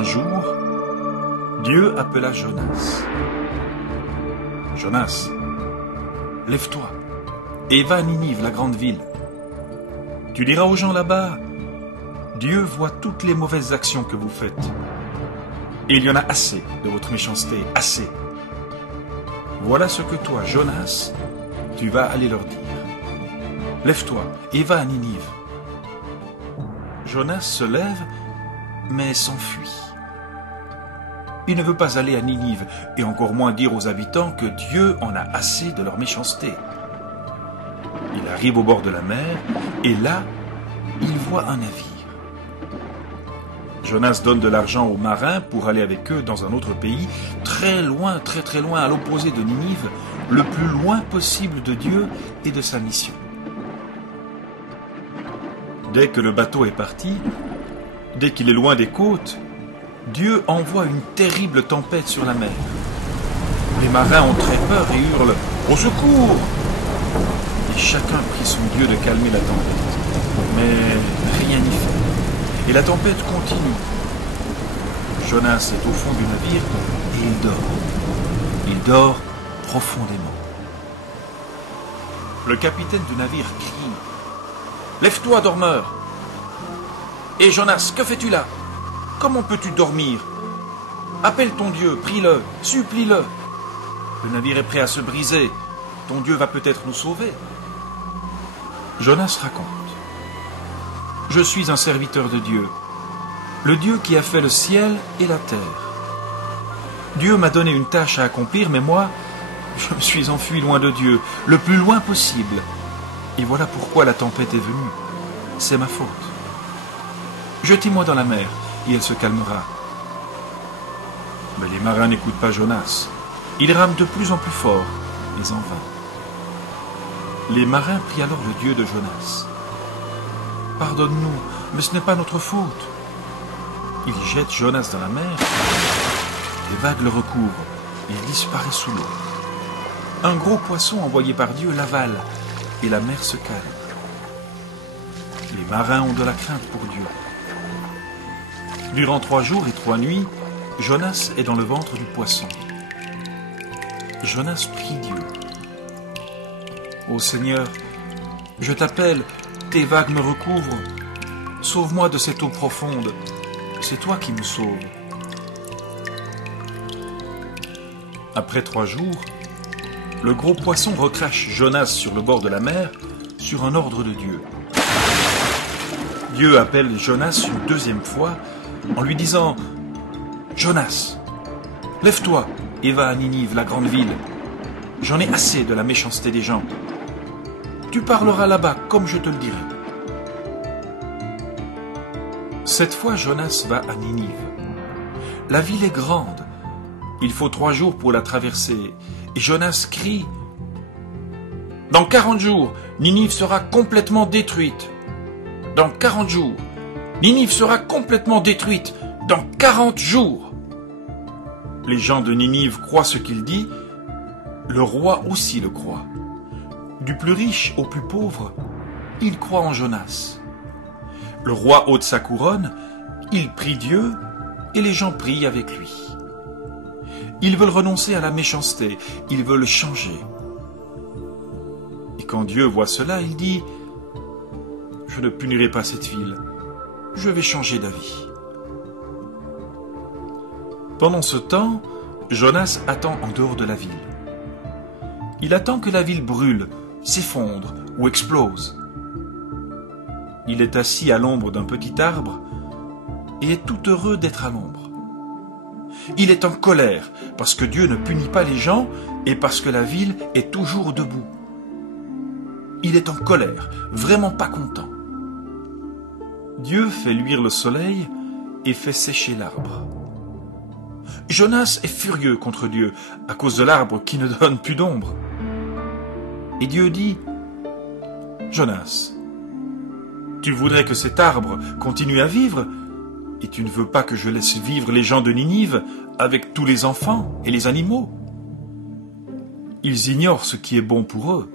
Un jour, Dieu appela Jonas. Jonas, lève-toi et va à Ninive, la grande ville. Tu diras aux gens là-bas, Dieu voit toutes les mauvaises actions que vous faites. Et il y en a assez de votre méchanceté, assez. Voilà ce que toi, Jonas, tu vas aller leur dire. Lève-toi et va à Ninive. Jonas se lève, mais s'enfuit. Il ne veut pas aller à Ninive, et encore moins dire aux habitants que Dieu en a assez de leur méchanceté. Il arrive au bord de la mer, et là, il voit un navire. Jonas donne de l'argent aux marins pour aller avec eux dans un autre pays, très loin, très loin, à l'opposé de Ninive, le plus loin possible de Dieu et de sa mission. Dès que le bateau est parti, dès qu'il est loin des côtes, Dieu envoie une terrible tempête sur la mer. Les marins ont très peur et hurlent « Au secours !» Et chacun prie son Dieu de calmer la tempête. Mais rien n'y fait. Et la tempête continue. Jonas est au fond du navire et il dort. Il dort profondément. Le capitaine du navire crie « Lève-toi, dormeur !» « Et Jonas, que fais-tu là ? Comment peux-tu dormir ? Appelle ton Dieu, prie-le, supplie-le. Le navire est prêt à se briser. Ton Dieu va peut-être nous sauver. » Jonas raconte. « Je suis un serviteur de Dieu, le Dieu qui a fait le ciel et la terre. Dieu m'a donné une tâche à accomplir, mais moi, je me suis enfui loin de Dieu, le plus loin possible. Et voilà pourquoi la tempête est venue. C'est ma faute. Jetez-moi dans la mer, et elle se calmera. » Mais les marins n'écoutent pas Jonas. Ils rament de plus en plus fort, mais en vain. Les marins prient alors le Dieu de Jonas. « Pardonne-nous, mais ce n'est pas notre faute. » Ils jettent Jonas dans la mer. Les vagues le recouvrent, et il disparaît sous l'eau. Un gros poisson envoyé par Dieu l'avale, et la mer se calme. Les marins ont de la crainte pour Dieu. Durant 3 jours et 3 nuits, Jonas est dans le ventre du poisson. Jonas prie Dieu. « Ô Seigneur, je t'appelle, tes vagues me recouvrent. Sauve-moi de cette eau profonde. C'est toi qui me sauves. » Après 3 jours, le gros poisson recrache Jonas sur le bord de la mer, sur un ordre de Dieu. Dieu appelle Jonas une 2e fois, en lui disant « Jonas, lève-toi et va à Ninive, la grande ville. J'en ai assez de la méchanceté des gens. Tu parleras là-bas comme je te le dirai. » Cette fois, Jonas va à Ninive. La ville est grande. Il faut 3 jours pour la traverser. Et Jonas crie « Dans 40 jours, Ninive sera complètement détruite. Dans 40 jours. Ninive sera complètement détruite. Dans 40 jours. » Les gens de Ninive croient ce qu'il dit. Le roi aussi le croit. Du plus riche au plus pauvre, il croit en Jonas. Le roi ôte sa couronne, il prie Dieu et les gens prient avec lui. Ils veulent renoncer à la méchanceté, ils veulent changer. Et quand Dieu voit cela, il dit « Je ne punirai pas cette ville, je vais changer d'avis. » Pendant ce temps, Jonas attend en dehors de la ville. Il attend que la ville brûle, s'effondre ou explose. Il est assis à l'ombre d'un petit arbre et est tout heureux d'être à l'ombre. Il est en colère parce que Dieu ne punit pas les gens et parce que la ville est toujours debout. Il est en colère, vraiment pas content. Dieu fait luire le soleil et fait sécher l'arbre. Jonas est furieux contre Dieu à cause de l'arbre qui ne donne plus d'ombre. Et Dieu dit « Jonas, tu voudrais que cet arbre continue à vivre et tu ne veux pas que je laisse vivre les gens de Ninive avec tous les enfants et les animaux. Ils ignorent ce qui est bon pour eux.